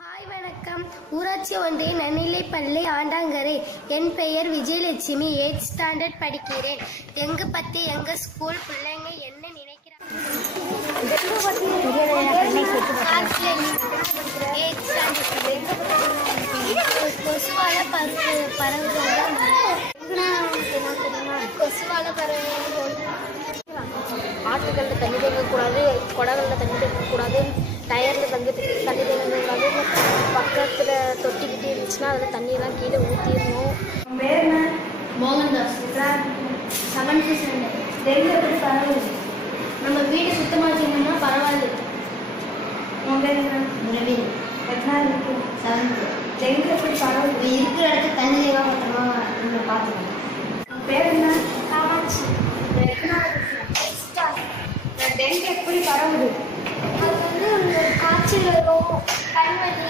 Hi வணக்கம். ஊராட்சி ஒன்றிய நன்னிலைப்பள்ளி ஆண்டாங்கரை. என் பெயர் விஜயலட்சுமி. 8th ஸ்டாண்டர்ட் படிக்கிறேன். எங்க பத்தி எங்க ஸ்கூல் பிள்ளைங்க என்ன நினைக்கிறாங்க? கொசுவால ஆற்றுகளில் தண்ணி தேங்கக்கூடாது, குடங்களில் தண்ணி தேங்கக்கூடாது, டயரில் தண்ணி தேங்கக்கூடாது. பக்கத்தில் தொட்டிக்கிட்டு இருந்துச்சுன்னா அதில் தண்ணியெல்லாம் கீழே ஊற்றிடணும். மோகன்தாஸ். 7th standard. டெங்கு எப்படி பரவாயில்ல? நம்ம வீட்டை சுத்தமாக வச்சுக்கணும்னா பரவாயில்ல. உன் பேர் என்ன? ரவீன். எத்தனாவது இருக்கு? 7th. டெங்கு எப்படி பரவாயில்ல? இருக்கிற இடத்துல தண்ணி தேங்க மாட்டோமா நம்ம பார்த்துக்கணும். உன் பேர் என்ன? காமாட்சி. டெங்கு எப்படி பரவுது? அது வந்து காய்ச்சல் வரும், கண் வலி,